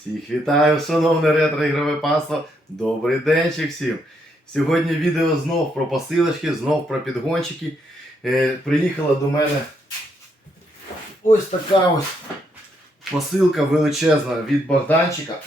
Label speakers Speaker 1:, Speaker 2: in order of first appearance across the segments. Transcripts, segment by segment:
Speaker 1: Всіх вітаю, шановне ретро-ігрове панство. Добрий денчик всім. Сьогодні відео знов про посилочки, знов про підгончики. Е, приїхала до мене ось така ось посилка величезна від Богданчика.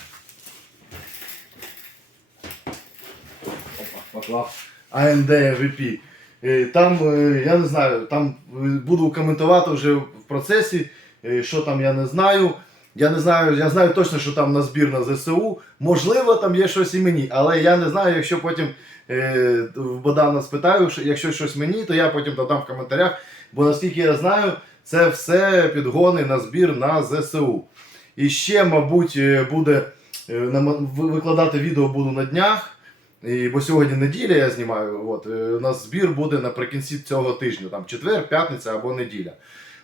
Speaker 1: Опа, поклав. AMD MVP. Е, Там, е, я не знаю, там е, буду коментувати вже в процесі, е, що там я не знаю. Я не знаю, я знаю точно, що там на збір на ЗСУ. Можливо, там є щось і мені, але я не знаю, якщо потім е, в Богдана спитаю, що- якщо щось мені, то я потім додам в коментарях. Бо наскільки я знаю, це все підгони на збір на ЗСУ. І ще, мабуть, е, буде е, викладати відео буду на днях. І, бо сьогодні неділя я знімаю. От, е, у нас збір буде наприкінці цього тижня, там четвер, п'ятниця або неділя.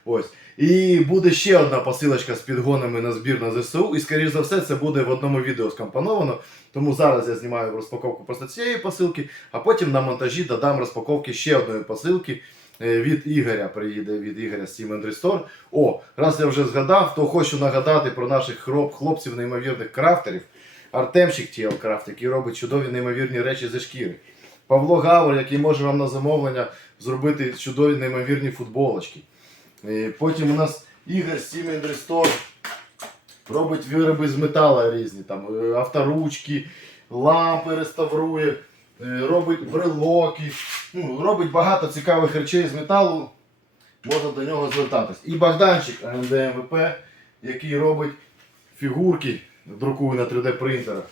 Speaker 1: Ось. І буде ще одна посилочка з підгонами на збір на ЗСУ. І, скоріш за все, це буде в одному відео скомпоновано. Тому зараз я знімаю розпаковку просто цієї посилки, а потім на монтажі додам розпаковки ще одної посилки. е, Від Ігоря приїде від Ігоря з Store. О, раз я вже згадав, то хочу нагадати про наших хлопців, неймовірних крафтерів. Артемчик TL Craft, який робить чудові неймовірні речі зі шкіри. Павло Гавор, який може вам на замовлення зробити чудові неймовірні футболочки. Потім у нас Ігор Store робить вироби з металу різні, там е, авторучки, лампи реставрує, е, робить брелоки, ну, робить багато цікавих речей з металу. Можна до нього звертатись. І Богданчик MVP, який робить фігурки, друкує на 3D принтерах.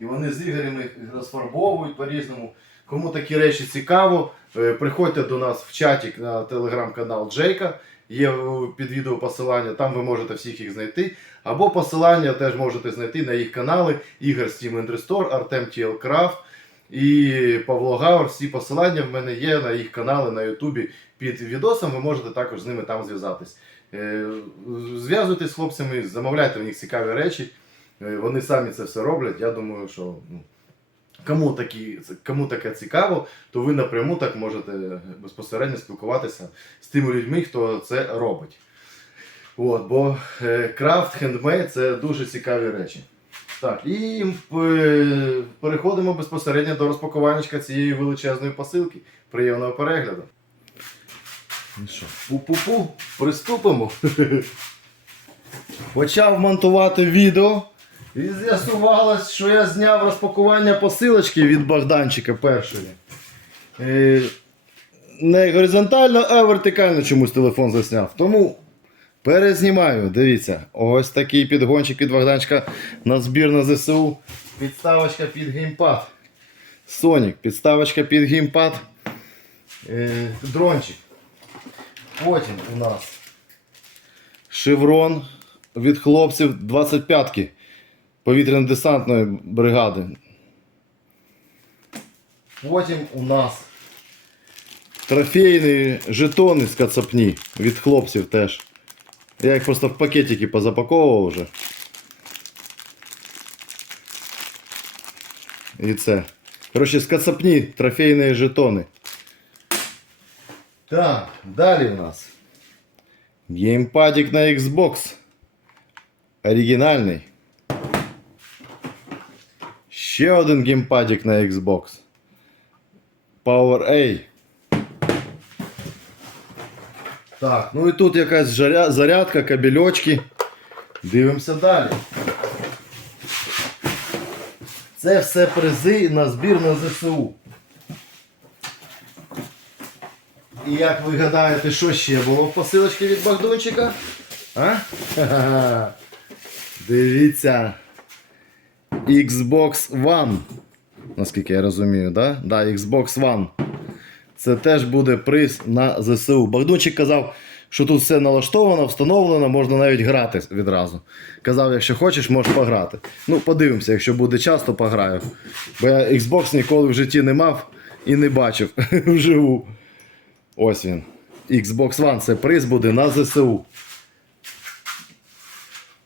Speaker 1: І вони з Ігорем їх розфарбовують по-різному. Кому такі речі цікаво, е, приходьте до нас в чаті на телеграм-канал Джейка. Є під відео посилання, там ви можете всіх їх знайти. Або посилання теж можете знайти на їх канали Ігор з Team Industry Артем Craft і Павло Гавр. Всі посилання в мене є на їх канали на Ютубі під відосом. Ви можете також з ними там зв'язатись. Е, Зв'язуйтесь з хлопцями, замовляйте в них цікаві речі. Е, Вони самі це все роблять. Я думаю, що ну, кому, такі, кому таке цікаво, то ви напряму так можете безпосередньо спілкуватися з тими людьми, хто це робить. От, бо е, крафт, хендмейд це дуже цікаві речі. Так, і переходимо безпосередньо до розпакування цієї величезної посилки. Приємного перегляду. Ну що, пу-пу-пу, приступимо. Почав монтувати відео. І з'ясувалось, що я зняв розпакування посилочки від Богданчика першої. Е, не горизонтально, а вертикально чомусь телефон засняв. Тому перезнімаю. Дивіться, ось такий підгончик від Богданчика на збір на ЗСУ. Підставочка під геймпад. Sonic, підставочка під геймпад. Е, дрончик. Потім у нас шеврон від хлопців 25-ки повітряно-десантної бригади. Потім у нас трофейні жетони з кацапні від хлопців теж. Я їх просто в пакетики позапаковував вже. І це. Коротше, з кацапні трофейні жетони. Так, далі у нас. Геймпадик на Xbox. Оригінальний. Ще один геймпадик на Xbox. Power A. Так, ну і тут якась зарядка, кабельочки. Дивимося далі. Це все призи на збір на ЗСУ. І як ви гадаєте, що ще було в посилочці від Богдунчика? А? Дивіться. Xbox One. Наскільки я розумію, да? Да, Xbox One. Це теж буде приз на ЗСУ. Богдунчик казав, що тут все налаштовано, встановлено, можна навіть грати відразу. Казав, якщо хочеш, можеш пограти. Ну, подивимося, якщо буде час, то пограю. Бо я Xbox ніколи в житті не мав і не бачив вживу. Ось він. Xbox One це приз буде на ЗСУ.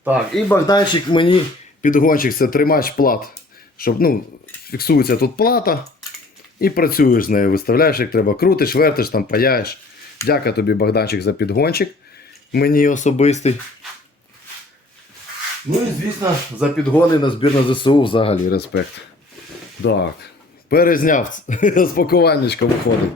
Speaker 1: Так, і Богданчик мені підгончик це тримач плат. Щоб, ну, фіксується тут плата. І працюєш з нею, виставляєш, як треба, крутиш, вертиш, там паяєш. Дяка тобі, Богданчик, за підгончик. Мені особистий. Ну і звісно, за підгони на збір на ЗСУ взагалі респект. Так. Перезняв розпакуваннячко виходить.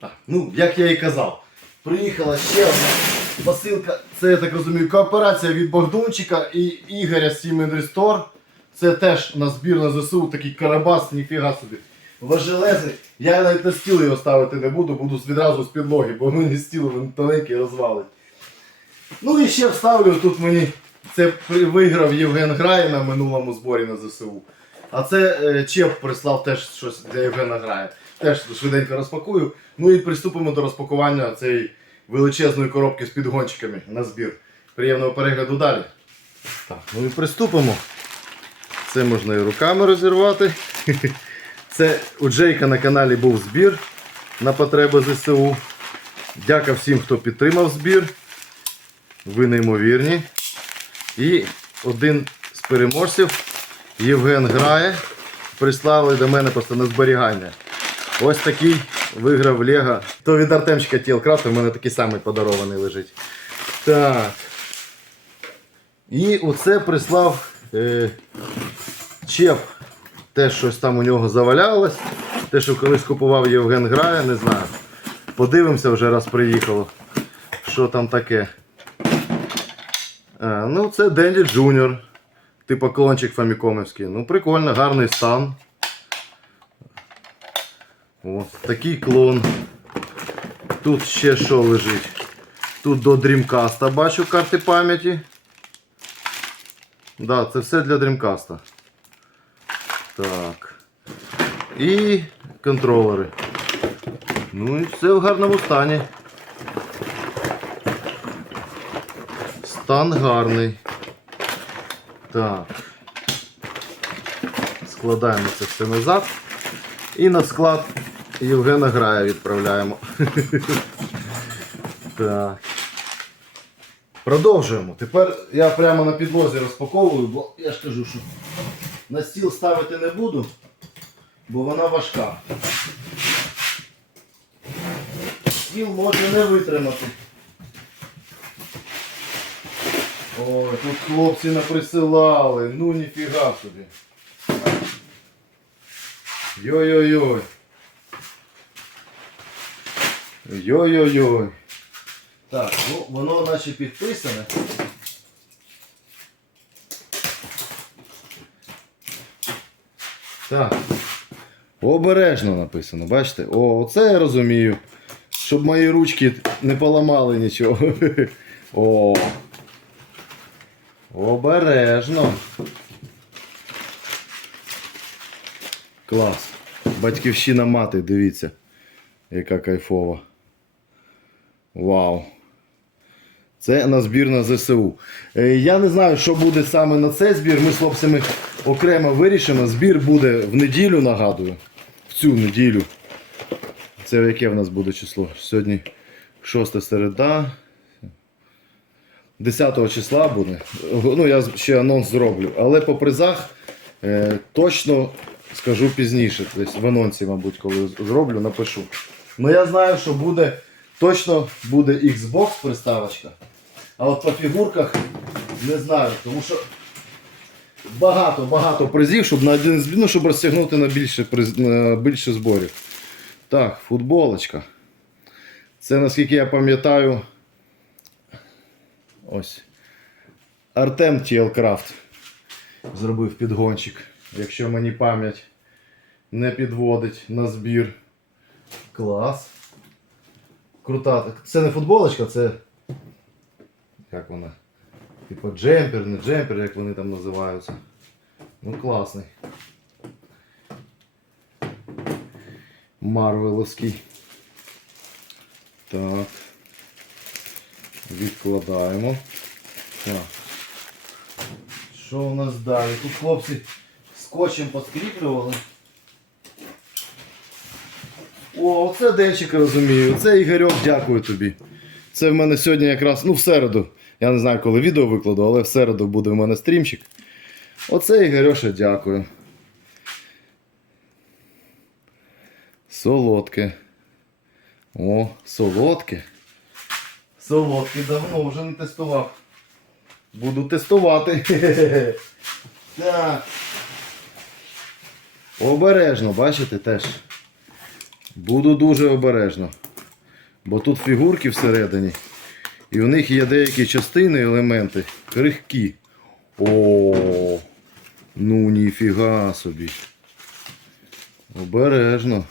Speaker 1: Так, ну, як я і казав, приїхала ще одна посилка. Це, я так розумію, кооперація від Богдунчика і Ігоря Team Це теж на збір на ЗСУ, такий карабас, ніфіга собі. Важелезний. Я навіть на стіл його ставити не буду, буду відразу з підлоги, бо мені стіл він тоненький розвалить. Ну і ще вставлю тут мені. Це виграв Євген Грай на минулому зборі на ЗСУ. А це е, Чеп прислав теж щось для Євгена Грая. Теж швиденько розпакую. Ну і приступимо до розпакування цієї величезної коробки з підгончиками на збір. Приємного перегляду далі. Так, ну і приступимо. Це можна і руками розірвати. Це у Джейка на каналі був збір на потреби ЗСУ. Дяка всім, хто підтримав збір. Ви неймовірні. І один з переможців, Євген Грає, прислали до мене просто на зберігання. Ось такий виграв Лего. То від Артемчика Тілкрафт, у мене такий самий подарований лежить. Так. І оце прислав е, Чеп. Те, щось там у нього завалялось. Те, що колись купував Євген Грає, не знаю. Подивимося вже раз приїхало. Що там таке. А, ну, це Денді Джуніор. Типа клончик фамікомівський. Ну, прикольно, гарний стан. О, такий клон. Тут ще що лежить? Тут до Dreamcast бачу карти пам'яті. Да, це все для Dreamcast. Так. І контролери. Ну і все в гарному стані. Стан гарний. Так. Складаємо це все назад. І на склад Євгена Грая відправляємо. Так. Продовжуємо. Тепер я прямо на підлозі розпаковую, бо я ж кажу, що на стіл ставити не буду, бо вона важка. Стіл може не витримати. Ой, тут хлопці наприсилали, ну ніфіга собі. Йой-йой-йой. Йой-йой-йой. Так, ну воно наче підписане. Так. Обережно написано, бачите? О, оце я розумію. Щоб мої ручки не поламали нічого. О. Обережно. Клас. Батьківщина мати, дивіться. Яка кайфова. Вау. Це на збір на ЗСУ. Е, Я не знаю, що буде саме на цей збір. Ми з хлопцями окремо вирішимо. Збір буде в неділю, нагадую. В цю неділю. Це яке в нас буде число? Сьогодні 6 середа. 10 числа буде. Ну, я ще анонс зроблю. Але по призах е, точно скажу пізніше. Десь в анонсі, мабуть, коли зроблю, напишу. Ну я знаю, що буде точно буде Xbox приставочка. А от по фігурках не знаю, тому що багато, багато призів, щоб на один збір, ну, щоб розтягнути на більше, приз- на більше зборів. Так, футболочка. Це наскільки я пам'ятаю. Ось. Артем Тілкрафт зробив підгончик, якщо мені пам'ять не підводить на збір. Клас. Крута. Це не футболочка, це. Як вона? Типу джемпер, не джемпер, як вони там називаються. Ну класний. Марвеловський. Так. Відкладаємо. Так. Що у нас далі? Тут хлопці скотчем поскріплювали. О, оце Денчик розумію. Це Ігорьок, дякую тобі. Це в мене сьогодні якраз, ну в середу. Я не знаю, коли відео викладу, але в середу буде в мене стрімчик. Оце Ігорьоша, дякую. Солодке. О, солодке. Солодке давно вже не тестував. Буду тестувати. Так. Обережно, бачите теж. Буду дуже обережно. Бо тут фігурки всередині. І у них є деякі частини, елементи крихкі. О, ну ніфіга собі. Обережно.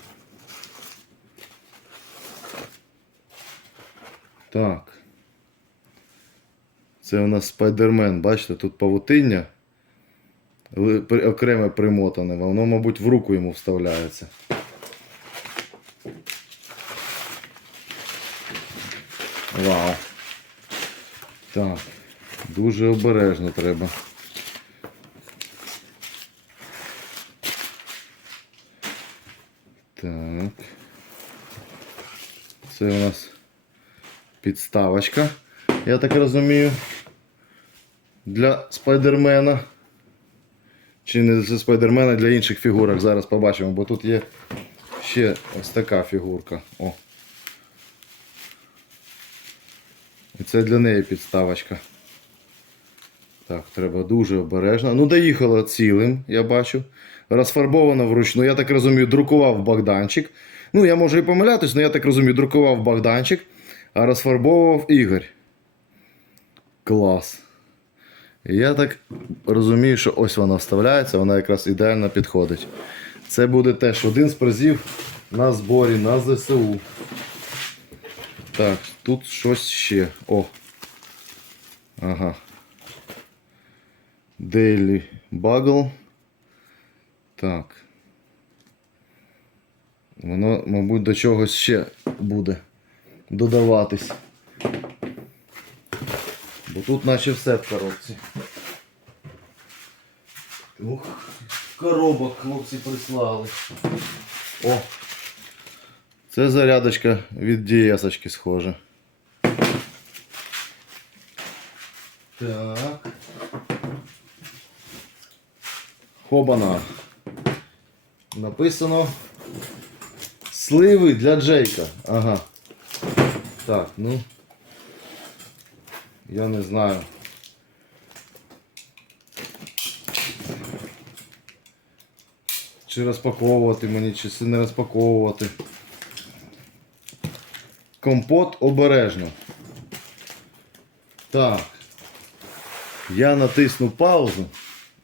Speaker 1: Так. Це у нас спайдермен, бачите, тут павутиння окреме примотане, воно, мабуть, в руку йому вставляється. Вау. Так, дуже обережно треба. Так. Це у нас підставочка, я так розумію, для спайдермена. Чи не для спайдермена, для інших фігурок. Зараз побачимо, бо тут є ще ось така фігурка. О. І це для неї підставочка. Так, треба дуже обережно. Ну, доїхала цілим, я бачу. Розфарбовано вручну. Я так розумію, друкував Богданчик. Ну, я можу і помилятись, але я так розумію, друкував Богданчик, а розфарбовував Ігор. Клас. Я так розумію, що ось вона вставляється, вона якраз ідеально підходить. Це буде теж один з призів на зборі на ЗСУ. Так, тут щось ще. О. Ага. Daily Bugle. Так. Воно, мабуть, до чогось ще буде додаватись. Бо тут наче все в коробці. Ух, коробок хлопці прислали. О! Це зарядочка від дієсочки схожа. Так. Хобана. Написано сливи для Джейка. Ага. Так, ну. Я не знаю. Чи розпаковувати мені, чи не розпаковувати. Компот обережно. Так. Я натисну паузу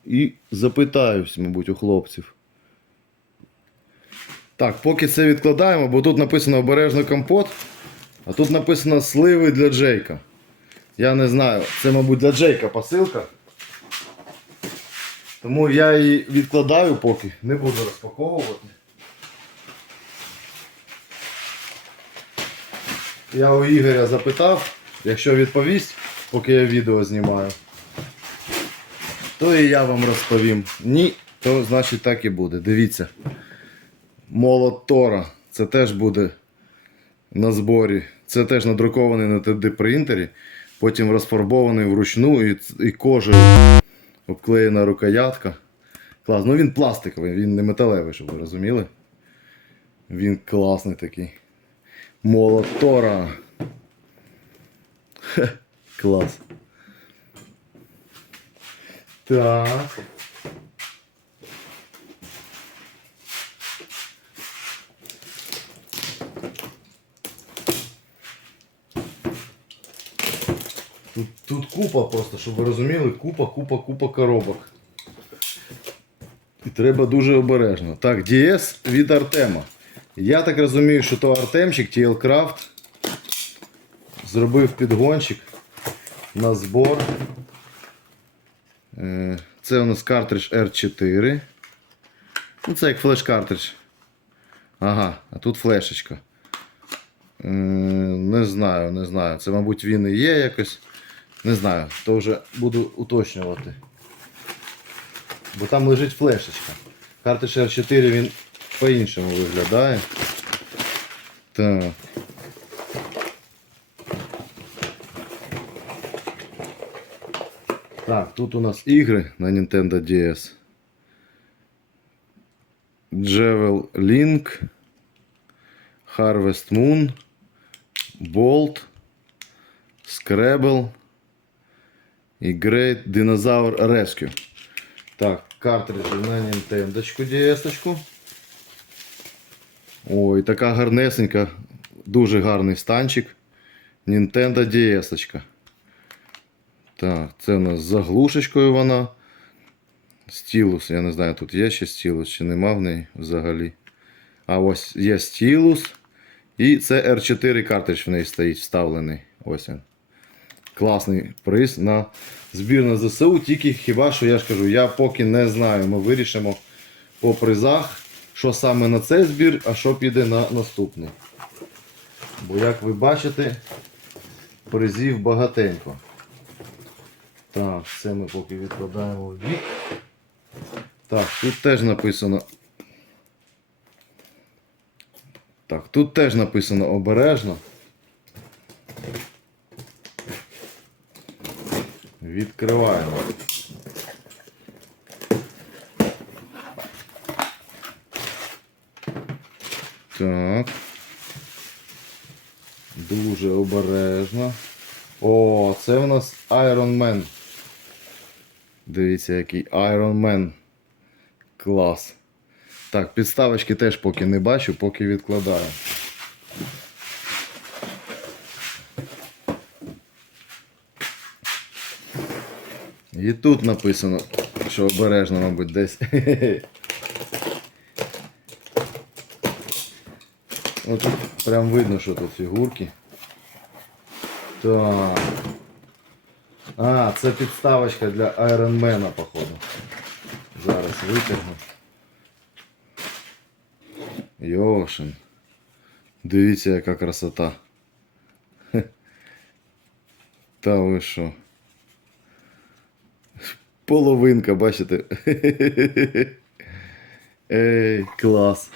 Speaker 1: і запитаюсь, мабуть, у хлопців. Так, поки це відкладаємо, бо тут написано обережно компот, а тут написано сливи для Джейка. Я не знаю, це, мабуть, для Джейка посилка. Тому я її відкладаю поки, не буду розпаковувати. Я у Ігоря запитав, якщо відповість, поки я відео знімаю, то і я вам розповім. Ні, то значить так і буде. Дивіться. Молот Тора. Це теж буде на зборі. Це теж надрукований на 3D принтері, потім розфарбований вручну і, і кожею обклеєна рукоятка. Клас. Ну він пластиковий, він не металевий, щоб ви розуміли. Він класний такий. Молот Тора. Хе, клас. Так. Тут, тут купа просто, щоб ви розуміли, купа, купа, купа коробок. І треба дуже обережно. Так, DS від Артема. Я так розумію, що то Артемчик, TL зробив підгончик на збор. Е, Це у нас картридж R4. Ну, це як флеш-картридж. Ага, а тут флешечка. Е, Не знаю, не знаю. Це, мабуть, він і є якось. Не знаю, то вже буду уточнювати. Бо там лежить флешечка. Картридж R4 він по-іншому виглядає. Так. Так, тут у нас ігри на Nintendo DS. Jewel Link, Harvest Moon, Bolt, Scrabble, і Great Dinosaur Rescue. Так, картриджі на Nintendo DS. Ой, така гарнесенька, дуже гарний станчик. Nintendo DS. Так, це у нас з заглушечкою вона. Стілус, я не знаю, тут є ще стілус, чи нема в неї взагалі. А ось є стілус. І це R4 картридж в неї стоїть вставлений. Ось він. Класний приз на збір на ЗСУ. Тільки хіба що я ж кажу, я поки не знаю. Ми вирішимо по призах, що саме на цей збір, а що піде на наступний. Бо як ви бачите, призів багатенько. Так, це ми поки відкладаємо в бік. Так, тут теж написано. Так, тут теж написано обережно. Відкриваємо. Так. Дуже обережно. О, це у нас Iron Man. Дивіться, який Iron Man. Клас. Так, підставочки теж поки не бачу, поки відкладаю. І тут написано, що обережно, мабуть, десь. От тут прям видно, що тут фігурки. Так. А, це підставочка для Айронмена, походу. Зараз витягну. Йошин. Дивіться, яка красота. Та ви що? Половинка, бачите? Ей, клас.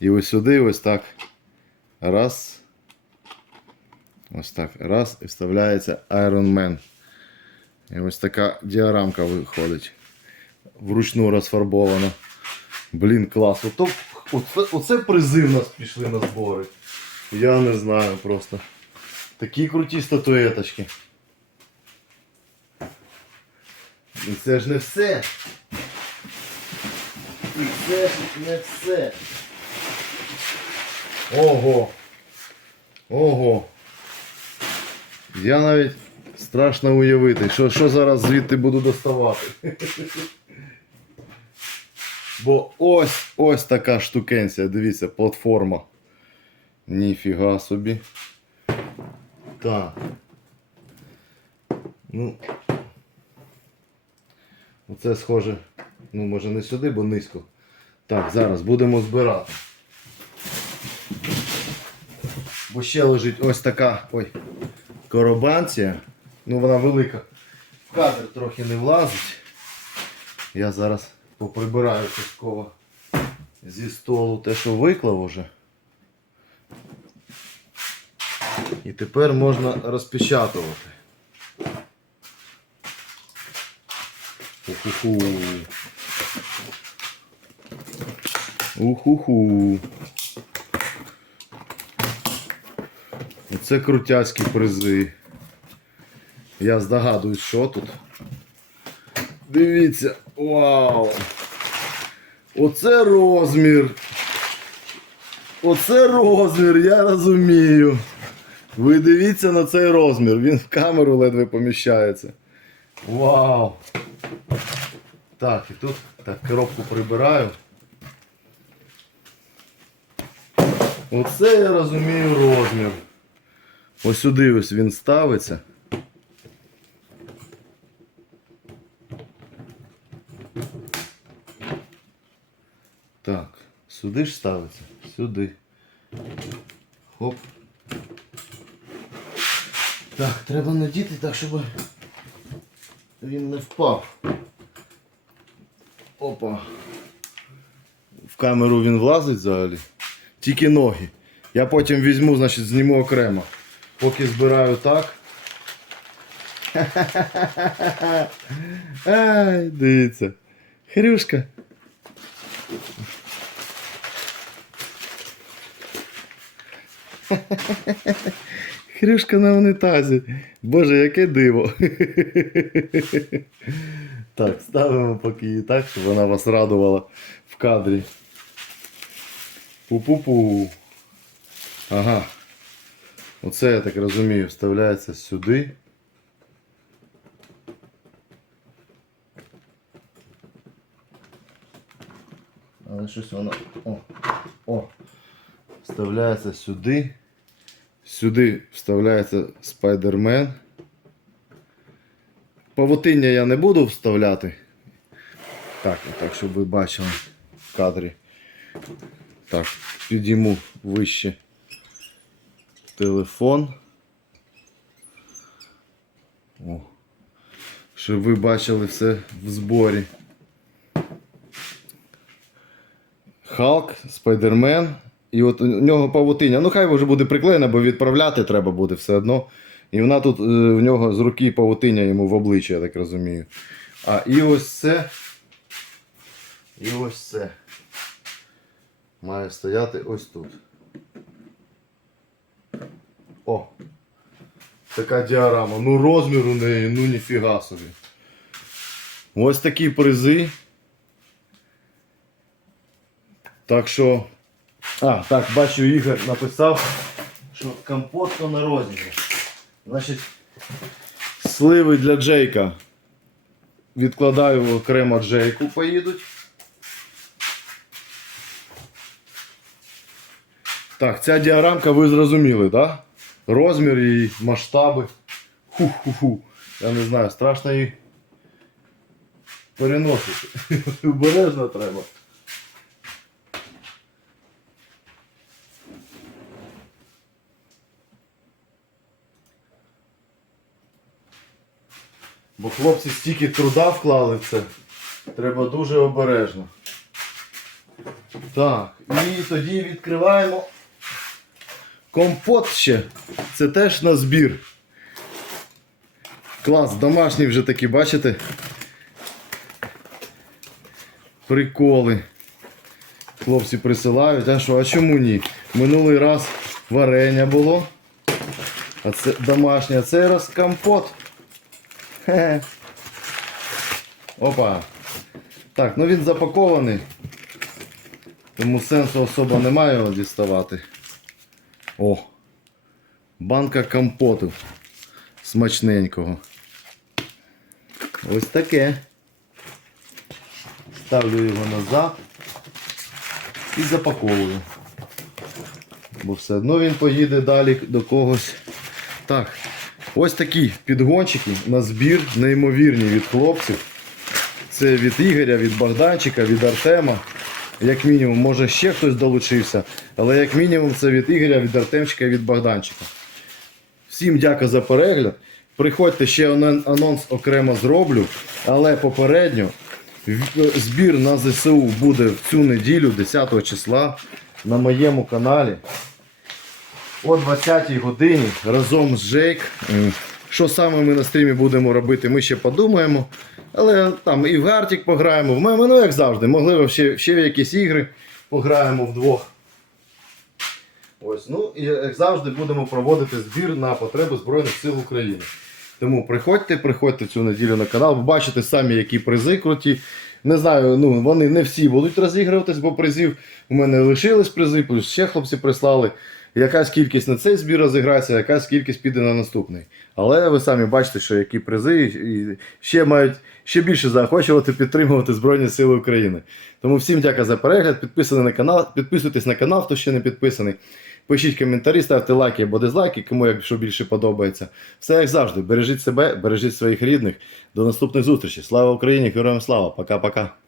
Speaker 1: І ось сюди ось так. Раз. Ось так. Раз і вставляється Iron Man. І ось така діарамка виходить. Вручну розфарбована. Блін, клас. Ото, оце, оце призи в нас пішли на збори. Я не знаю просто. Такі круті статуеточки. І це ж не все. І це ж не все. Ого. Ого. Я навіть страшно уявити, що, що зараз звідти буду доставати. Бо ось ось така штукенція, дивіться, платформа. Ніфіга собі. Так. Ну. Оце схоже. Ну, може не сюди, бо низько. Так, зараз будемо збирати. Бо ще лежить ось така ой, коробанція. Ну вона велика. В кадр трохи не влазить. Я зараз поприбираю частково зі столу те, що виклав уже. І тепер можна розпечатувати. Уху-ху. Уху-ху. Оце крутяцькі призи. Я здогадуюсь, що тут. Дивіться, вау! Оце розмір. Оце розмір, я розумію. Ви дивіться на цей розмір, він в камеру ледве поміщається. Вау! Так, і тут так, коробку прибираю. Оце я розумію розмір. Ось сюди ось він ставиться. Так, сюди ж ставиться. Сюди. Хоп. Так, треба надіти так, щоб він не впав. Опа. В камеру він влазить взагалі. Тільки ноги. Я потім візьму, значить, зніму окремо. Поки збираю так. Ай, дивіться. Хрюшка. Хрюшка на унітазі. Боже, яке диво. Так, ставимо поки її так, щоб вона вас радувала в кадрі. Пу-пу-пу. Ага. Оце, я так розумію, вставляється сюди. Але щось воно. О! О! Вставляється сюди. Сюди вставляється спайдермен. Павутиння я не буду вставляти. Так, так, щоб ви бачили в кадрі. Так, підійму вище телефон. О. Щоб ви бачили все в зборі. Халк, Спайдермен. І от у нього павутиння. Ну, хай вже буде приклеєна, бо відправляти треба буде все одно. І вона тут е, в нього з руки павутиння йому в обличчя, я так розумію. А, і ось це. І ось це. Має стояти ось тут. О! Така діарама. Ну розмір у неї, ну ніфіга собі. Ось такі призи. Так що. А, так, бачу, Ігор написав, що компот на розіграш. Значить, сливи для Джейка. Відкладаю окремо Джейку, поїдуть. Так, ця діарамка ви зрозуміли, так? Да? Розмір і масштаби. Ху-ху-ху. Я не знаю, страшно її переносити. Обережно треба. Бо хлопці стільки труда вклали в це. Треба дуже обережно. Так, і тоді відкриваємо компот ще. Це теж на збір. Клас, домашній вже такі, бачите? Приколи. Хлопці присилають, а що, а чому ні? Минулий раз варення було. А це домашнє, а цей раз компот. Хе. Опа. Так, ну він запакований. Тому сенсу особо немає його діставати. О! Банка компоту. Смачненького. Ось таке. Ставлю його назад і запаковую. Бо все одно він поїде далі до когось. Так, ось такі підгончики на збір, неймовірні від хлопців. Це від Ігоря, від Богданчика, від Артема. Як мінімум, може ще хтось долучився, але як мінімум це від Ігоря, від Артемчика і від Богданчика. Всім дякую за перегляд. Приходьте ще ан- анонс окремо зроблю, але попередньо збір на ЗСУ буде в цю неділю, 10 числа, на моєму каналі о 20-й годині разом з Джейк. Що саме ми на стрімі будемо робити, ми ще подумаємо. Але там і в Гартік пограємо, в меми, ну як завжди, можливо, ще, ще в якісь ігри пограємо вдвох. Ось, ну і як завжди будемо проводити збір на потреби Збройних сил України. Тому приходьте, приходьте цю неділю на канал, ви бачите самі, які призи круті. Не знаю, ну вони не всі будуть розігруватись, бо призів у мене лишились призи, плюс ще хлопці прислали. Якась кількість на цей збір розіграється, якась кількість піде на наступний. Але ви самі бачите, що які призи і ще мають ще більше заохочувати підтримувати Збройні Сили України. Тому всім дякую за перегляд. Підписаний на канал, підписуйтесь на канал, хто ще не підписаний. Пишіть коментарі, ставте лайки або дизлайки, кому як що більше подобається. Все як завжди. Бережіть себе, бережіть своїх рідних. До наступних зустрічей. Слава Україні! Героям слава! Пока-пока!